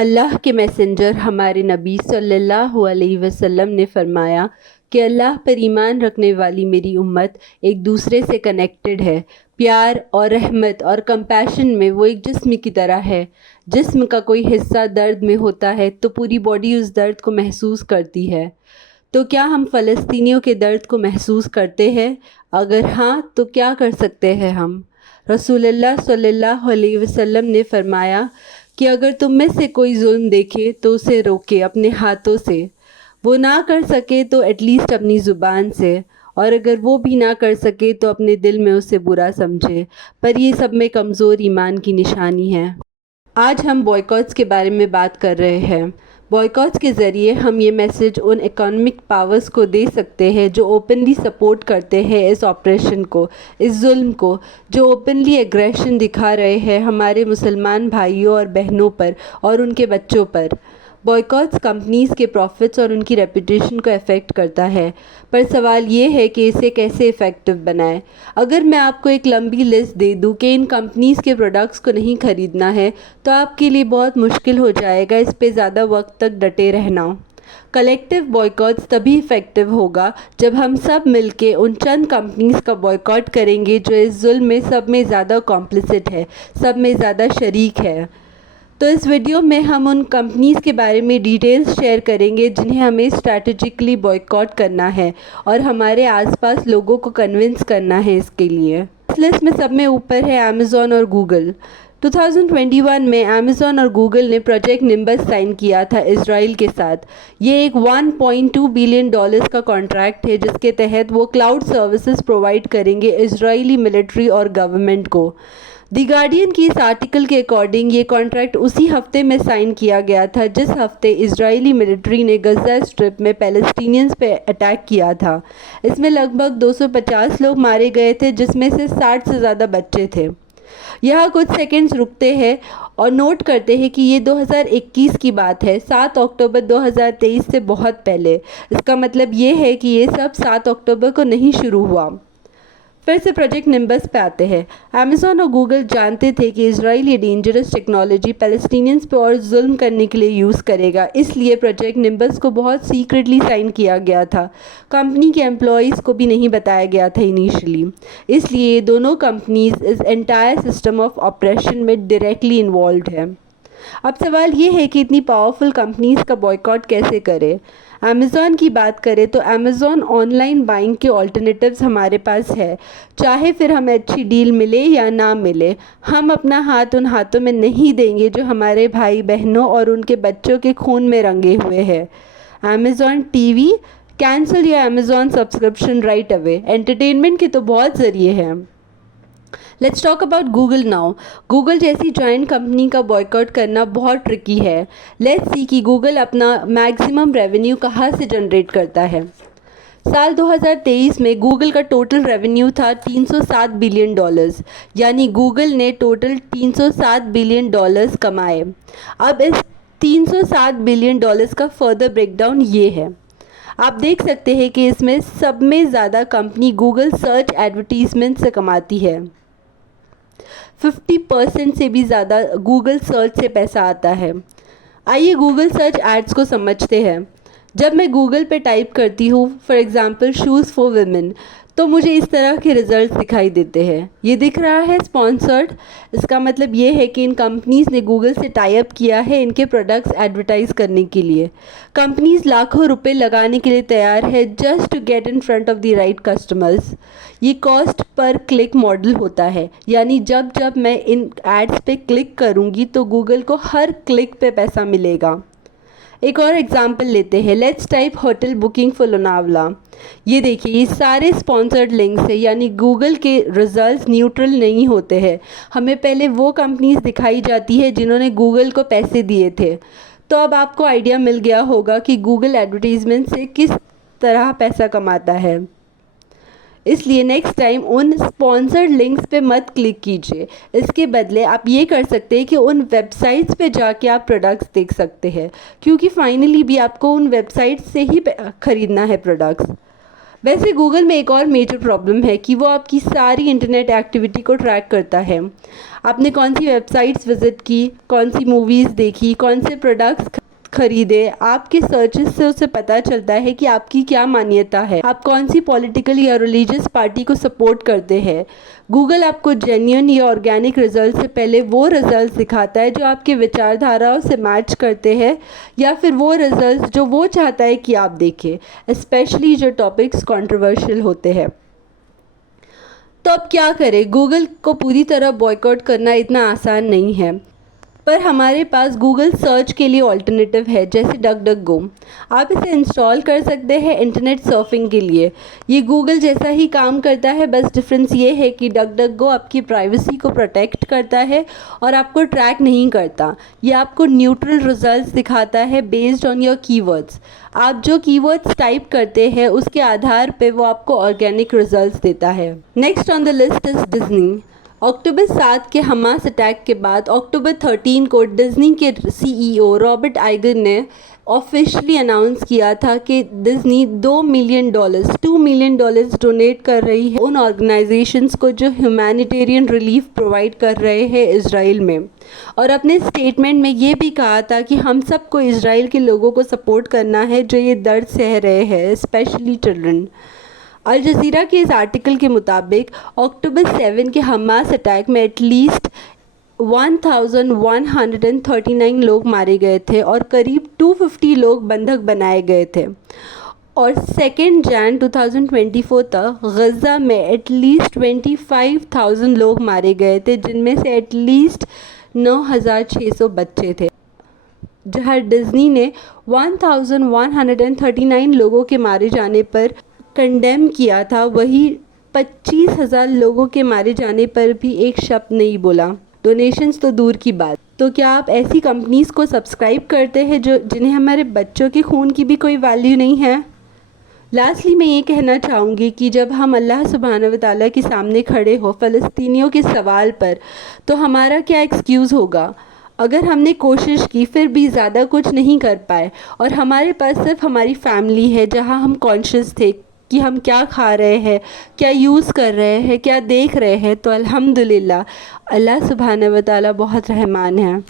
अल्लाह के मैसेंजर हमारे नबी सल्लल्लाहु अलैहि वसल्लम ने फरमाया कि अल्लाह पर ईमान रखने वाली मेरी उम्मत एक दूसरे से कनेक्टेड है। प्यार और रहमत और कंपैशन में वो एक जिस्म की तरह है। जिस्म का कोई हिस्सा दर्द में होता है तो पूरी बॉडी उस दर्द को महसूस करती है। तो क्या हम फ़लस्तीनियों के दर्द को महसूस करते हैं? अगर हाँ, तो क्या कर सकते हैं हम? रसूलुल्लाह सल्लल्लाहु अलैहि वसल्लम ने फरमाया कि अगर तुम में से कोई जुल्म देखे तो उसे रोके अपने हाथों से, वो ना कर सके तो एटलीस्ट अपनी ज़ुबान से, और अगर वो भी ना कर सके तो अपने दिल में उसे बुरा समझे। पर ये सब में कमज़ोर ईमान की निशानी है। आज हम बॉयकॉट्स के बारे में बात कर रहे हैं। बॉयकॉट्स के ज़रिए हम ये मैसेज उन इकोनॉमिक पावर्स को दे सकते हैं जो ओपनली सपोर्ट करते हैं इस ऑपरेशन को, इस जुल्म को, जो ओपनली एग्रेशन दिखा रहे हैं हमारे मुसलमान भाइयों और बहनों पर और उनके बच्चों पर। बॉयकॉट्स कंपनीज़ के प्रॉफिट्स और उनकी रेपुटेशन को अफेक्ट करता है, पर सवाल ये है कि इसे कैसे इफ़ेक्टिव बनाएं। अगर मैं आपको एक लंबी लिस्ट दे दूं कि इन कंपनीज़ के प्रोडक्ट्स को नहीं ख़रीदना है, तो आपके लिए बहुत मुश्किल हो जाएगा इस पे ज़्यादा वक्त तक डटे रहना। कलेक्टिव बॉयकॉट्स तभी इफ़ेक्टिव होगा जब हम सब मिलके उन चंद कंपनीज़ का बॉयकॉट करेंगे जो इस जुल्म में सब में ज़्यादा कॉम्प्लिसिट है, सब में ज़्यादा शरीक है। तो इस वीडियो में हम उन कंपनीज़ के बारे में डिटेल्स शेयर करेंगे जिन्हें हमें स्ट्रैटेजिकली बॉयकॉट करना है और हमारे आसपास लोगों को कन्विंस करना है इसके लिए। इस लिस्ट में सब में ऊपर है अमेज़ॉन और गूगल। 2021 में अमेज़ॉन और गूगल ने प्रोजेक्ट निम्बस साइन किया था इजराइल के साथ। ये एक $1.2 बिलियन का कॉन्ट्रैक्ट है जिसके तहत वो क्लाउड सर्विसेज प्रोवाइड करेंगे इजरायली मिलिट्री और गवर्नमेंट को। दी गार्डियन की इस आर्टिकल के अकॉर्डिंग ये कॉन्ट्रैक्ट उसी हफ्ते में साइन किया गया था जिस हफ्ते इजरायली मिलिट्री ने गज़ा स्ट्रिप में पैलेस्टीनियंस पे अटैक किया था। इसमें लगभग 250 लोग मारे गए थे जिसमें से 60 से ज़्यादा बच्चे थे। यहाँ कुछ सेकंड्स रुकते हैं और नोट करते हैं कि ये 2021 की बात है, 7 अक्टूबर 2023 से बहुत पहले। इसका मतलब ये है कि ये सब 7 अक्टूबर को नहीं शुरू हुआ। फिर से प्रोजेक्ट निम्बस पे आते हैं। अमेज़ॉन और गूगल जानते थे कि इजराइल ये डेंजरस टेक्नोलॉजी पैलेस्टीनियंस पे और जुल्म करने के लिए यूज़ करेगा, इसलिए प्रोजेक्ट निम्बस को बहुत सीक्रेटली साइन किया गया था। कंपनी के एम्प्लॉयज़ को भी नहीं बताया गया था इनिशियली, इसलिए ये दोनों कंपनीज इस एंटायर सिस्टम ऑफ ऑपरेशन में डायरेक्टली इन्वॉल्व है। अब सवाल ये है कि इतनी पावरफुल कंपनीज़ का बॉयकॉट कैसे करें। अमेज़ॉन की बात करें तो अमेज़ॉन ऑनलाइन बाइंग के ऑल्टरनेटिव्स हमारे पास है। चाहे फिर हमें अच्छी डील मिले या ना मिले, हम अपना हाथ उन हाथों में नहीं देंगे जो हमारे भाई बहनों और उनके बच्चों के खून में रंगे हुए हैं। अमेज़ॉन टीवी कैंसिल या Amazon subscription right away. Entertainment के तो बहुत ज़रिए हैं। Let's talk about Google now. Google जैसी जॉइंट कंपनी का बॉयकॉट करना बहुत ट्रिकी है। लेट्स सी कि गूगल अपना मैक्सिमम रेवेन्यू कहाँ से जनरेट करता है। साल 2023 में गूगल का टोटल रेवेन्यू था $307 बिलियन, यानी गूगल ने टोटल $307 बिलियन कमाए। अब इस $307 बिलियन का फर्दर ब्रेकडाउन ये है। आप देख सकते हैं कि इसमें सब में ज़्यादा कंपनी गूगल सर्च एडवर्टीजमेंट से कमाती है। 50% से भी ज़्यादा गूगल सर्च से पैसा आता है। आइए गूगल सर्च एड्स को समझते हैं। जब मैं गूगल पे टाइप करती हूँ for example shoes for women, तो मुझे इस तरह के रिजल्ट दिखाई देते हैं। ये दिख रहा है स्पॉन्सर्ड। इसका मतलब ये है कि इन कंपनीज़ ने गूगल से टाई अप किया है इनके प्रोडक्ट्स एडवर्टाइज़ करने के लिए। कंपनीज़ लाखों रुपए लगाने के लिए तैयार है just to get in front of the right customers. ये कॉस्ट पर क्लिक मॉडल होता है, यानी जब जब मैं इन एड्स पे क्लिक करूँगी तो गूगल को हर क्लिक पे पैसा मिलेगा। एक और एग्जाम्पल लेते हैं। Let's type hotel booking for Lonavala. ये देखिए, ये सारे स्पॉन्सर्ड लिंक्स है, यानी गूगल के रिजल्ट्स न्यूट्रल नहीं होते हैं। हमें पहले वो कंपनीज दिखाई जाती है जिन्होंने गूगल को पैसे दिए थे। तो अब आपको आइडिया मिल गया होगा कि गूगल एडवर्टीजमेंट से किस तरह पैसा कमाता है। इसलिए नेक्स्ट टाइम उन स्पॉन्सर्ड लिंक्स पे मत क्लिक कीजिए। इसके बदले आप ये कर सकते हैं कि उन वेबसाइट्स पे जाके आप प्रोडक्ट्स देख सकते हैं, क्योंकि फाइनली भी आपको उन वेबसाइट्स से ही ख़रीदना है प्रोडक्ट्स। वैसे गूगल में एक और मेजर प्रॉब्लम है कि वो आपकी सारी इंटरनेट एक्टिविटी को ट्रैक करता है। आपने कौन सी वेबसाइट्स विज़िट की, कौन सी मूवीज़ देखी, कौन से प्रोडक्ट्स खरीदे, आपके सर्चेस से उसे पता चलता है कि आपकी क्या मान्यता है, आप कौन सी पॉलिटिकल या रिलीजियस पार्टी को सपोर्ट करते हैं। गूगल आपको जेन्युइन या ऑर्गेनिक रिजल्ट से पहले वो रिजल्ट्स दिखाता है जो आपके विचारधाराओं से मैच करते हैं, या फिर वो रिजल्ट्स जो वो चाहता है कि आप देखें, स्पेशली जो टॉपिक्स कंट्रोवर्शियल होते हैं। तो अब क्या करें? गूगल को पूरी तरह बॉयकॉट करना इतना आसान नहीं है, पर हमारे पास गूगल सर्च के लिए ऑल्टरनेटिव है, जैसे डक डक गो। आप इसे इंस्टॉल कर सकते हैं इंटरनेट सर्फिंग के लिए। ये गूगल जैसा ही काम करता है, बस डिफरेंस ये है कि डक डक गो आपकी प्राइवेसी को प्रोटेक्ट करता है और आपको ट्रैक नहीं करता। ये आपको न्यूट्रल रिजल्ट्स दिखाता है बेस्ड ऑन योर कीवर्ड्स। आप जो कीवर्ड्स टाइप करते हैं उसके आधार पे वो आपको ऑर्गेनिक रिजल्ट्स देता है। Next on the list is Disney. अक्टूबर 7 के हमास अटैक के बाद अक्टूबर 13 को डिज्नी के सीईओ रॉबर्ट आइगर ने ऑफिशियली अनाउंस किया था कि डिज्नी $2 मिलियन डोनेट कर रही है उन ऑर्गेनाइजेशंस को जो ह्यूमैनिटेरियन रिलीफ प्रोवाइड कर रहे हैं इजराइल में। और अपने स्टेटमेंट में ये भी कहा था कि हम सबको इजराइल के लोगों को सपोर्ट करना है जो ये दर्द सह रहे हैं, स्पेशली चिल्ड्रन। अल जज़ीरा के इस आर्टिकल के मुताबिक अक्टूबर 7 के हमास अटैक में एटलीस्ट 1139 लोग मारे गए थे और करीब 250 लोग बंधक बनाए गए थे। और 2 जनवरी 2024 तक गज़ा में एटलीस्ट 25,000 लोग मारे गए थे, जिनमें से एटलीस्ट 9,600 बच्चे थे। जहां डिज्नी ने 1139 लोगों के मारे जाने पर कंडेम किया था, वही 25,000 लोगों के मारे जाने पर भी एक शब्द नहीं बोला। डोनेशंस तो दूर की बात। तो क्या आप ऐसी कंपनीज़ को सब्सक्राइब करते हैं जिन्हें हमारे बच्चों के खून की भी कोई वैल्यू नहीं है? लास्टली मैं ये कहना चाहूँगी कि जब हम अल्लाह सुब्हानहू व तआला के सामने खड़े हो फ़लस्तीनियों के सवाल पर, तो हमारा क्या एक्सक्यूज़ होगा? अगर हमने कोशिश की फिर भी ज़्यादा कुछ नहीं कर पाए और हमारे पास सिर्फ हमारी फैमिली है जहां हम कॉन्शियस थे कि हम क्या खा रहे हैं, क्या यूज़ कर रहे हैं, क्या देख रहे हैं, तो अल्हम्दुलिल्लाह अल्लाह सुब्हानहू व तआला बहुत रहमान है।